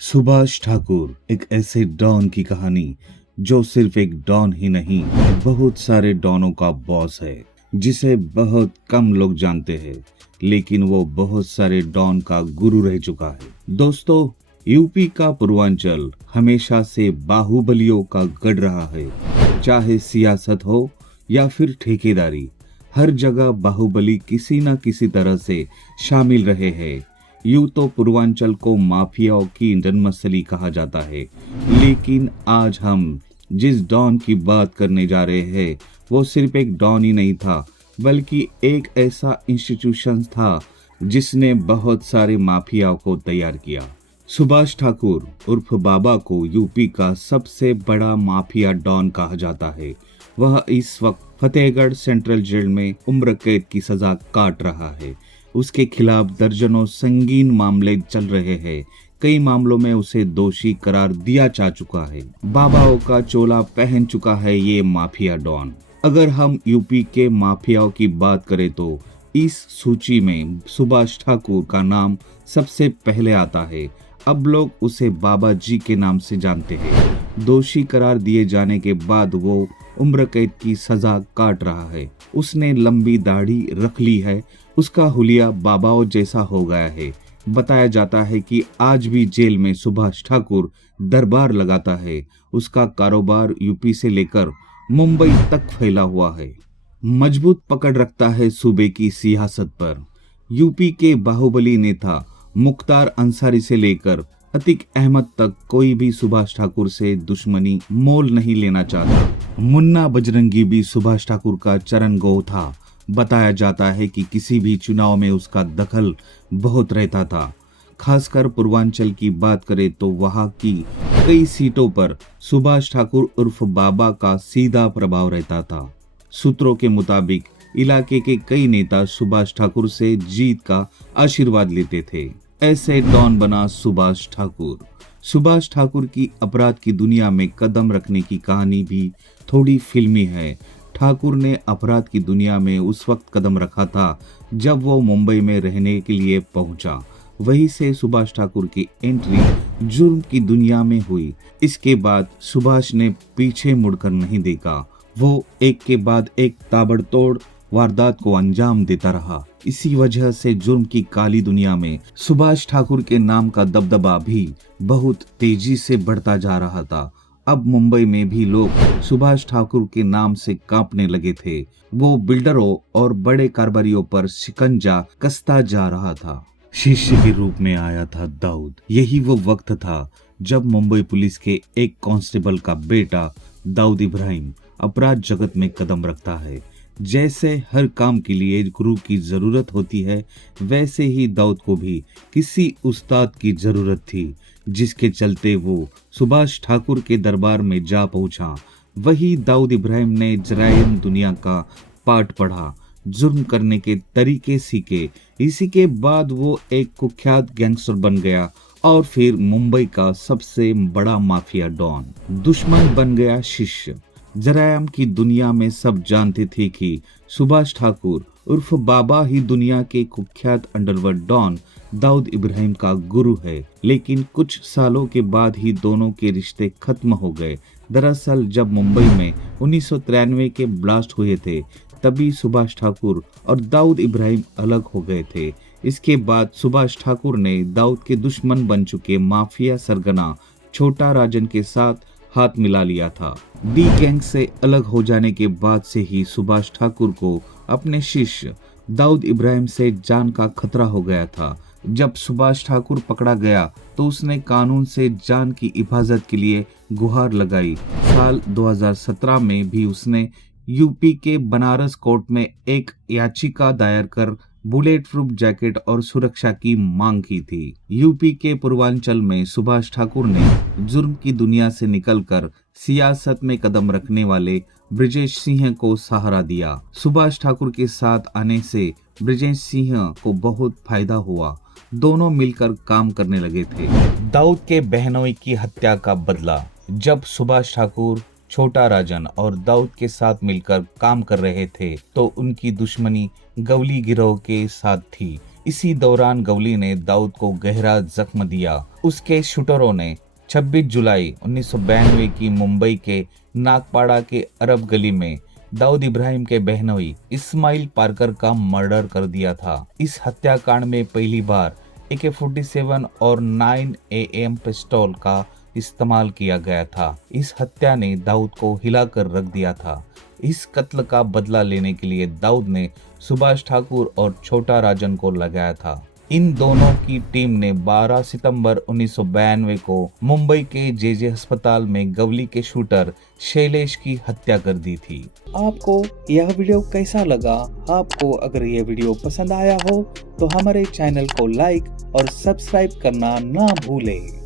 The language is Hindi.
सुभाष ठाकुर एक ऐसे डॉन की कहानी जो सिर्फ एक डॉन ही नहीं, बहुत सारे डॉनों का बॉस है, जिसे बहुत कम लोग जानते हैं, लेकिन वो बहुत सारे डॉन का गुरु रह चुका है। दोस्तों, यूपी का पूर्वांचल हमेशा से बाहुबलियों का गढ़ रहा है। चाहे सियासत हो या फिर ठेकेदारी, हर जगह बाहुबली किसी न किसी तरह से शामिल रहे हैं। यूं तो पूर्वांचल को माफियाओं की जन्मस्थली कहा जाता है, लेकिन आज हम जिस डॉन की बात करने जा रहे हैं वो सिर्फ एक डॉन ही नहीं था, बल्कि एक ऐसा इंस्टीट्यूशन था जिसने बहुत सारे माफियाओं को तैयार किया। सुभाष ठाकुर उर्फ बाबा को यूपी का सबसे बड़ा माफिया डॉन कहा जाता है। वह इस वक्त फतेहगढ़ सेंट्रल जेल में उम्र कैद की सजा काट रहा है। उसके खिलाफ दर्जनों संगीन मामले चल रहे हैं। कई मामलों में उसे दोषी करार दिया जा चुका है। बाबाओं का चोला पहन चुका है ये माफिया डॉन। अगर हम यूपी के माफियाओं की बात करें तो इस सूची में सुभाष ठाकुर का नाम सबसे पहले आता है। अब लोग उसे बाबा जी के नाम से जानते हैं। दोषी करार दिए जाने के बाद वो उम्र कैद की सजा काट रहा है। उसने लंबी दाढ़ी रख ली है। उसका हुलिया बाबाओं जैसा हो गया है। बताया जाता है कि आज भी जेल में सुभाष ठाकुर दरबार लगाता है। उसका कारोबार यूपी से लेकर मुंबई तक फैला हुआ है। मजबूत पकड़ रखता है सूबे की सियासत पर। यूपी के बाहुबली नेता मुख्तार अंसारी से लेकर अतीक अहमद तक कोई भी सुभाष ठाकुर से दुश्मनी मोल नहीं लेना चाहता। मुन्ना बजरंगी भी सुभाष ठाकुर का चरण गो था। बताया जाता है कि किसी भी चुनाव में उसका दखल बहुत रहता था। खासकर पूर्वांचल की बात करें तो वहां की कई सीटों पर सुभाष ठाकुर उर्फ बाबा का सीधा प्रभाव रहता था। सूत्रों के मुताबिक इलाके के कई नेता सुभाष ठाकुर से जीत का आशीर्वाद लेते थे। ऐसे डॉन बना सुभाष ठाकुर। सुभाष ठाकुर की अपराध की दुनिया में कदम रखने की कहानी भी थोड़ी फिल्मी है। ठाकुर ने अपराध की दुनिया में उस वक्त कदम रखा था जब वो मुंबई में रहने के लिए पहुंचा। वहीं से सुभाष ठाकुर की एंट्री जुर्म की दुनिया में हुई। इसके बाद सुभाष ने पीछे मुड़कर नहीं देखा। वो एक के बाद एक ताबड़तोड़ वारदात को अंजाम देता रहा। इसी वजह से जुर्म की काली दुनिया में सुभाष ठाकुर के नाम का दबदबा भी बहुत तेजी से बढ़ता जा रहा था। अब मुंबई में भी लोग सुभाष ठाकुर के नाम से कांपने लगे थे। वो बिल्डरों और बड़े कारोबारियों पर शिकंजा कसता जा रहा था। शिष्य के रूप में आया था दाऊद। यही वो वक्त था जब मुंबई पुलिस के एक कांस्टेबल का बेटा दाऊद इब्राहिम अपराध जगत में कदम रखता है। जैसे हर काम के लिए गुरु की जरूरत होती है, वैसे ही दाऊद को भी किसी उस्ताद की जरूरत थी, जिसके चलते वो सुभाष ठाकुर के दरबार में जा पहुंचा। वही दाऊद इब्राहिम ने जराइम दुनिया का पाठ पढ़ा, जुर्म करने के तरीके सीखे। इसी के बाद वो एक कुख्यात गैंगस्टर बन गया और फिर मुंबई का सबसे बड़ा माफिया डॉन। दुश्मन बन गया शिष्य। जरायम की दुनिया में सब जानते थे कि सुभाष ठाकुर उर्फ बाबा ही दुनिया के कुख्यात अंडरवर्ल्ड डॉन दाऊद इब्राहिम का गुरु है। लेकिन कुछ सालों के बाद ही दोनों के रिश्ते खत्म हो गए। दरअसल जब मुंबई में 1993 के ब्लास्ट हुए थे, तभी सुभाष ठाकुर और दाऊद इब्राहिम अलग हो गए थे। इसके बाद सुभाष ठाकुर ने दाऊद के दुश्मन बन चुके माफिया सरगना छोटा राजन के साथ हाथ मिला लिया था। डी गैंग से अलग हो जाने के बाद से ही सुभाष ठाकुर को अपने शिष्य दाऊद इब्राहिम से जान का खतरा हो गया था। जब सुभाष ठाकुर पकड़ा गया तो उसने कानून से जान की हिफाजत के लिए गुहार लगाई। साल 2017 में भी उसने यूपी के बनारस कोर्ट में एक याचिका दायर कर बुलेट प्रूफ जैकेट और सुरक्षा की मांग की थी। यूपी के पूर्वांचल में सुभाष ठाकुर ने जुर्म की दुनिया से निकलकर सियासत में कदम रखने वाले ब्रिजेश सिंह को सहारा दिया। सुभाष ठाकुर के साथ आने से ब्रिजेश सिंह को बहुत फायदा हुआ। दोनों मिलकर काम करने लगे थे। दाऊद के बहनोई की हत्या का बदला। जब सुभाष ठाकुर छोटा राजन और दाऊद के साथ मिलकर काम कर रहे थे तो उनकी दुश्मनी गवली गिरोह के साथ थी। इसी दौरान गवली ने दाऊद को गहरा जख्म दिया। उसके शूटरों ने 26 जुलाई 1992 की मुंबई के नागपाड़ा के अरब गली में दाऊद इब्राहिम के बहनोई इस्माइल पार्कर का मर्डर कर दिया था। इस हत्याकांड में पहली बार AK-47 और 9 AM पिस्टल का इस्तेमाल किया गया था। इस हत्या ने दाऊद को हिलाकर रख दिया था। इस कत्ल का बदला लेने के लिए दाऊद ने सुभाष ठाकुर और छोटा राजन को लगाया था। इन दोनों की टीम ने 12 सितंबर 1992 को मुंबई के JJ अस्पताल में गवली के शूटर शैलेश की हत्या कर दी थी। आपको यह वीडियो कैसा लगा? आपको अगर यह वीडियो पसंद आया हो तो हमारे चैनल को लाइक और सब्सक्राइब करना ना भूलें।